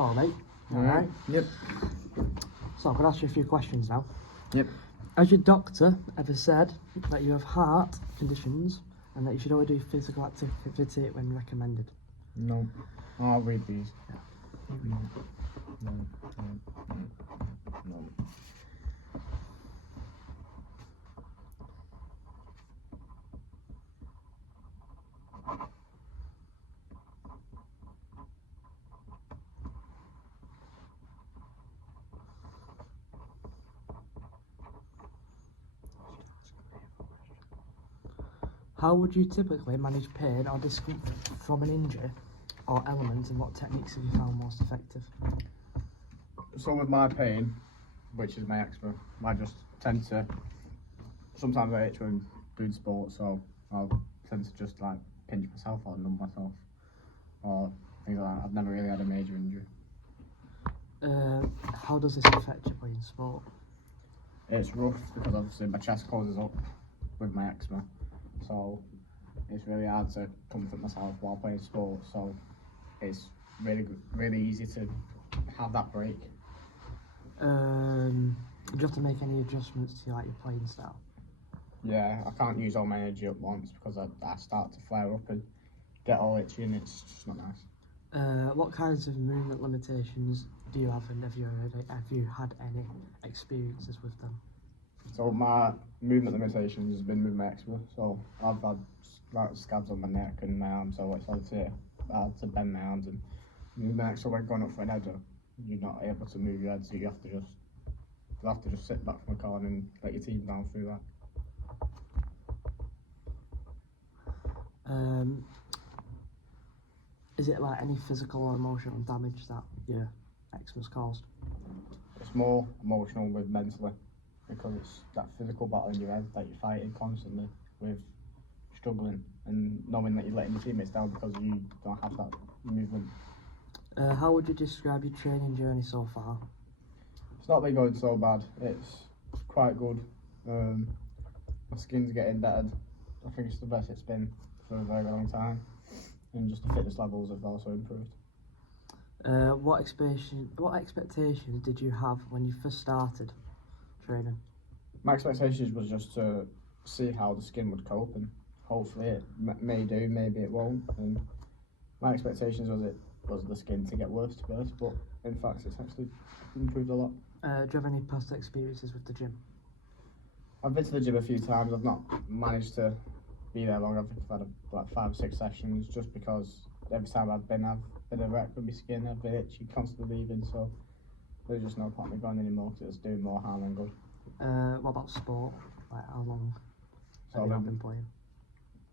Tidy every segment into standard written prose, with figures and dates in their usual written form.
Hello, mate. Alright. Yep. So I'm going to ask you a few questions now. Yep. Has your doctor ever said that you have heart conditions and that you should only do physical activity when recommended? No. I'll read these. Yeah. No. How would you typically manage pain or discomfort from an injury or element, and what techniques have you found most effective? So with my pain, which is my eczema, I just tend to, sometimes I itch when doing sport, so I'll tend to just like pinch myself or numb myself or things like that. I've never really had a major injury. How does this affect you playing sport? It's rough because obviously my chest closes up with my eczema, so it's really hard to comfort myself while playing sport, so it's really easy to have that break. Do you have to make any adjustments to your playing style? Yeah, I can't use all my energy at once because I start to flare up and get all itchy, and it's just not nice. What kinds of movement limitations do you have, and have you had any experiences with them? So my movement limitations has been with my eczema, so I've had like scabs on my neck and my arms, so it's obviously I had to bend my arms and move my neck. So when going up for an header, you're not able to move your head, so you have to just sit back from the corner and let your team down through that. Is it like any physical or emotional damage that your eczema's caused? It's more emotional with mentally, because it's that physical battle in your head that you're fighting constantly with struggling and knowing that you're letting your teammates down because you don't have that movement. How would you describe your training journey so far? It's not been going so bad, it's quite good. My skin's getting better. I think it's the best it's been for a very long time, and just the fitness levels have also improved. What expectations did you have when you first started training? My expectations was just to see how the skin would cope, and hopefully it may do, maybe it won't. And my expectations was the skin to get worse, to be honest, but in fact it's actually improved a lot. Do you have any past experiences with the gym? I've been to the gym a few times. I've not managed to be there long. I've had like 5 or 6 sessions, just because every time I've been a wreck with my skin. I've been itchy, constantly leaving, so there's just no point in me going anymore because it's doing more harm than good. What about sport? Like, how long So have you been playing?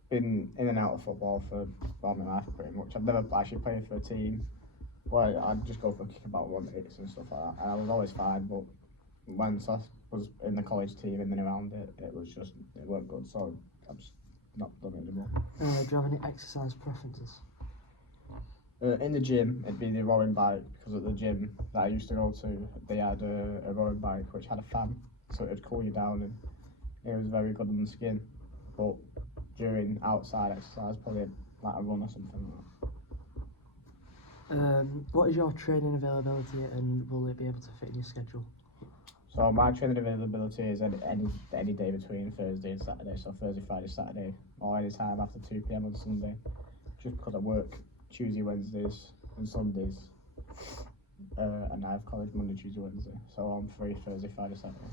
Been in and out of football for all my life pretty much. I've never actually played for a team. Well, I'd just go for a kick about 1-8s and stuff like that, and I was always fine, but once I was in the college team and then around it weren't good, so I've just not done it anymore. Do you have any exercise preferences? In the gym, it'd be the rowing bike, because at the gym that I used to go to, they had a rowing bike which had a fan, so it'd cool you down, and it was very good on the skin. But during outside exercise, probably like a run or something like that. What is your training availability, and will it be able to fit in your schedule? So my training availability is any day between Thursday and Saturday, so Thursday, Friday, Saturday, or any time after 2 PM on Sunday, just because I work Tuesday, Wednesdays and Sundays, and I have college Monday, Tuesday, Wednesday, so I'm free Thursday, Friday, Saturday.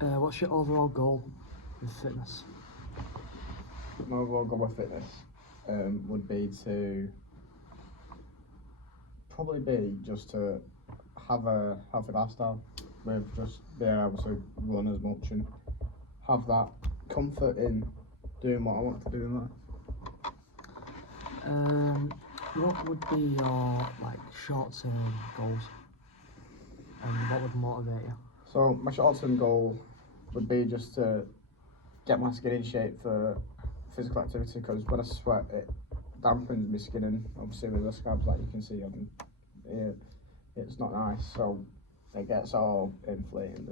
What's your overall goal with fitness? My overall goal with fitness would be to just to have a healthy lifestyle, with just being able to run as much and have that comfort in doing what I want to do in life. What would be your short-term goals, and what would motivate you? So my short-term goal would be just to get my skin in shape for physical activity, because when I sweat it dampens my skin, and obviously with the scabs like you can see on here, it's not nice, so it gets all inflamed.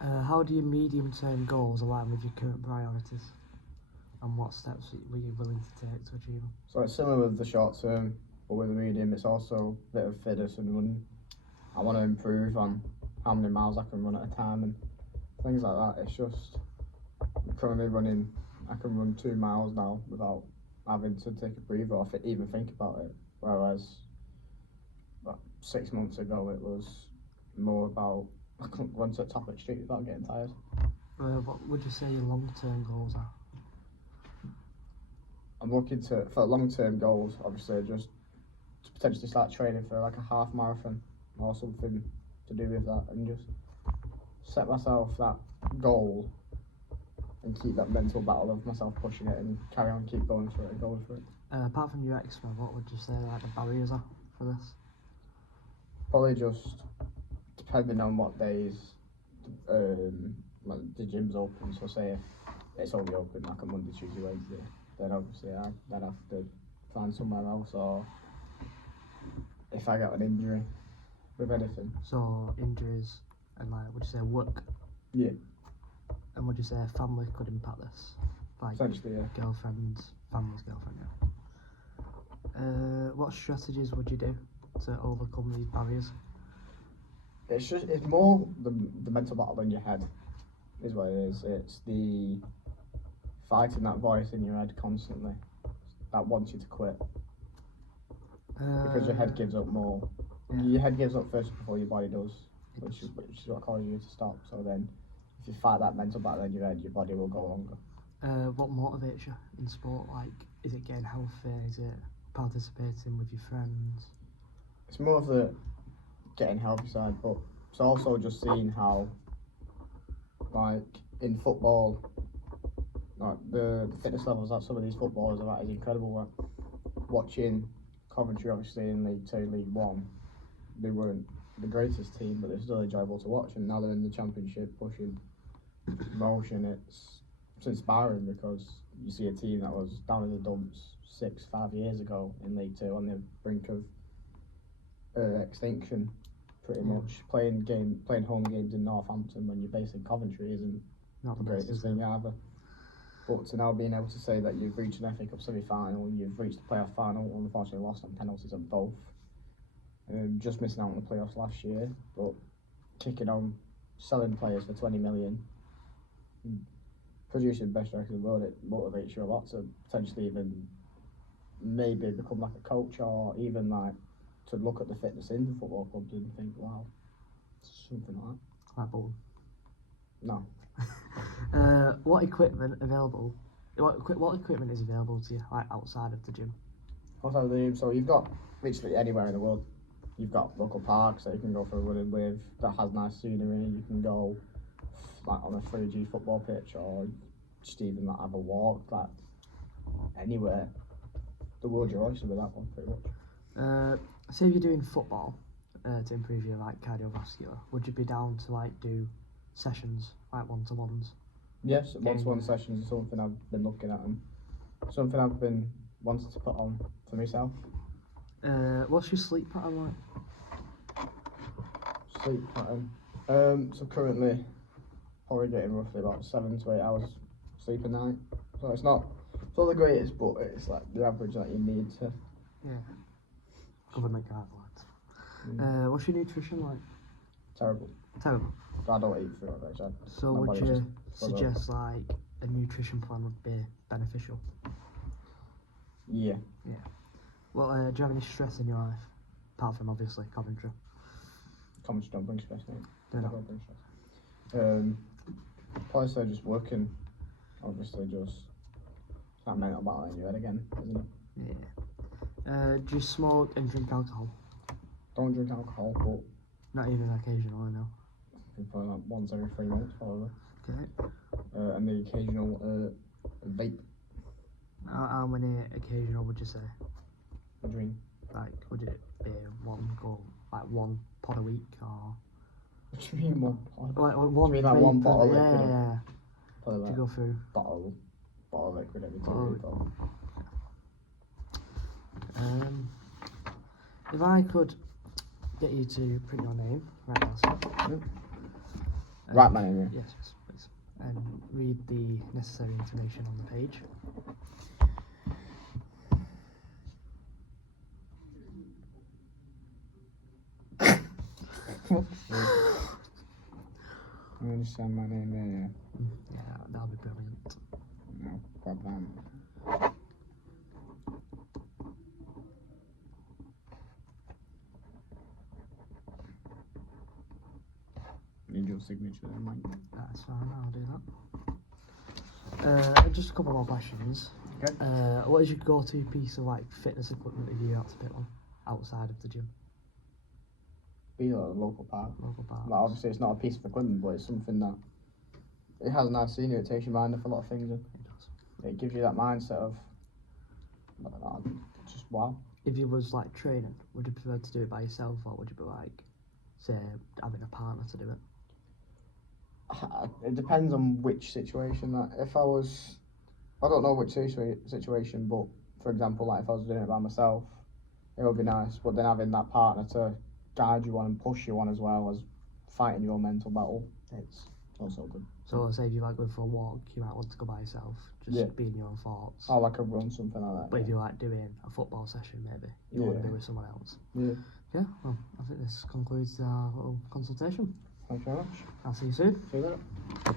And how do your medium-term goals align with your current priorities, and what steps were you willing to take to achieve them? so it's similar with the short term. But with the medium, it's also a bit of fitness and running. I want to improve on how many miles I can run at a time and things like that. It's just I'm currently running. I can run 2 miles now without having to take a breather or even think about it. Whereas about 6 months ago, it was more about I couldn't run to the top of the street without getting tired. What would you say your long-term goals are? I'm looking for long-term goals. Obviously, just to potentially start training for like a half marathon or something to do with that, and just set myself that goal and keep that mental battle of myself pushing it and carry on, keep going for it and going for it. Apart from your expo, what would you say like the barriers are for this? Probably just depending on what days like the gym's open. So say if it's only open like a Monday, Tuesday, Wednesday, then obviously I'd have to find somewhere else, or if I got an injury with anything. So injuries and like, would you say work? Yeah. And would you say family could impact this? Like Essentially, yeah. girlfriends, family's girlfriend, yeah. What strategies would you do to overcome these barriers? It's more the mental battle in your head is what it is. It's the fighting that voice in your head constantly that wants you to quit. Because your head gives up more. Yeah. Your head gives up first before your body does, which is what causes you to stop. So then, if you fight that mental battle in your head, your body will go longer. What motivates you in sport? Like, is it getting healthy? Is it participating with your friends? It's more of the getting healthy side, but it's also just seeing how, like in football, like the fitness levels that some of these footballers are at is incredible. Like, watching Coventry, obviously in League 2, League 1, they weren't the greatest team, but they're still enjoyable to watch. And now they're in the Championship pushing promotion. It's inspiring because you see a team that was down in the dumps 5 years ago in League 2 on the brink of extinction, pretty much. Playing home games in Northampton when you're based in Coventry isn't Not the greatest thing either. But to now being able to say that you've reached an FA Cup semi-final, you've reached the playoff final, unfortunately lost on penalties on both. Just missing out on the playoffs last year, but kicking on, selling players for 20 million, producing best striker in the world, it motivates you a lot to potentially even maybe become like a coach, or even like to look at the fitness in the football clubs and think, wow, something like that. Like Bolton. No. What equipment available? What equipment is available to you, like outside of the gym? Outside of the gym, so you've got literally anywhere in the world. You've got local parks that you can go for a running with that has nice scenery. You can go like on a 3G football pitch, or just even like have a walk, like anywhere. The world's your oyster with that one, pretty much. Say if you're doing football to improve your like cardiovascular, would you be down to like do sessions like one-to-ones? Yes, one-to-one sessions is something I've been looking at and something I've been wanting to put on for myself. What's your sleep pattern like? Sleep pattern. So currently, probably getting roughly about 7 to 8 hours sleep a night. So it's not the greatest, but it's like the average that you need to. Yeah. Government guidelines. What's your nutrition like? Terrible. Terrible. I don't eat fruit, actually. So would you suggest like a nutrition plan would be beneficial? Yeah. Yeah. Well, do you have any stress in your life, apart from obviously Coventry? Coventry don't bring stress, mate. Don't Don't bring stress. Probably say just working. Obviously, just that mental battle in your head again, isn't it? Yeah. Do you smoke and drink alcohol? Don't drink alcohol, but Not even occasionally, no. I think probably like once every 3 months, probably. Okay. And the occasional vape How many occasional would you say? drink. Like, would it be one pod a week, or What do you mean one pod? like one? Do you mean like one vape bottle of yeah, liquid? yeah. Probably To like go through. bottle of liquid every 2 Bottle. weeks. Or... If I could get you to print your name, right now, sir. Right, my name, yeah. Yes, please. And read the necessary information on the page. I'm going to send my name here. Yeah, that'll be brilliant. No problem. Need your signature then, Mike. That's fine, I'll do that. Just a couple more questions. Okay. What is your go-to piece of like fitness equipment if you had to pick one outside of the gym? Be like a local park. Local park. Like, obviously, it's not a piece of equipment, but it's something that it has a nice scenery. It takes your mind off a lot of things. And It does. it gives you that mindset of, I don't know, just wow. If you was like training, would you prefer to do it by yourself or would you be like, say, having a partner to do it? It depends on which situation. Like, if I was, I don't know which situation, but for example, like if I was doing it by myself, it would be nice. But then having that partner to guide you on and push you on as well as fighting your mental battle, it's also good. So say if you like going for a walk, you might want to go by yourself, just be in your own thoughts. Oh, like a run, something like that. But if you like doing a football session, maybe you want to do it with someone else. Yeah. Yeah, well, I think this concludes our little consultation. Thanks very much. I'll see you soon. See you later.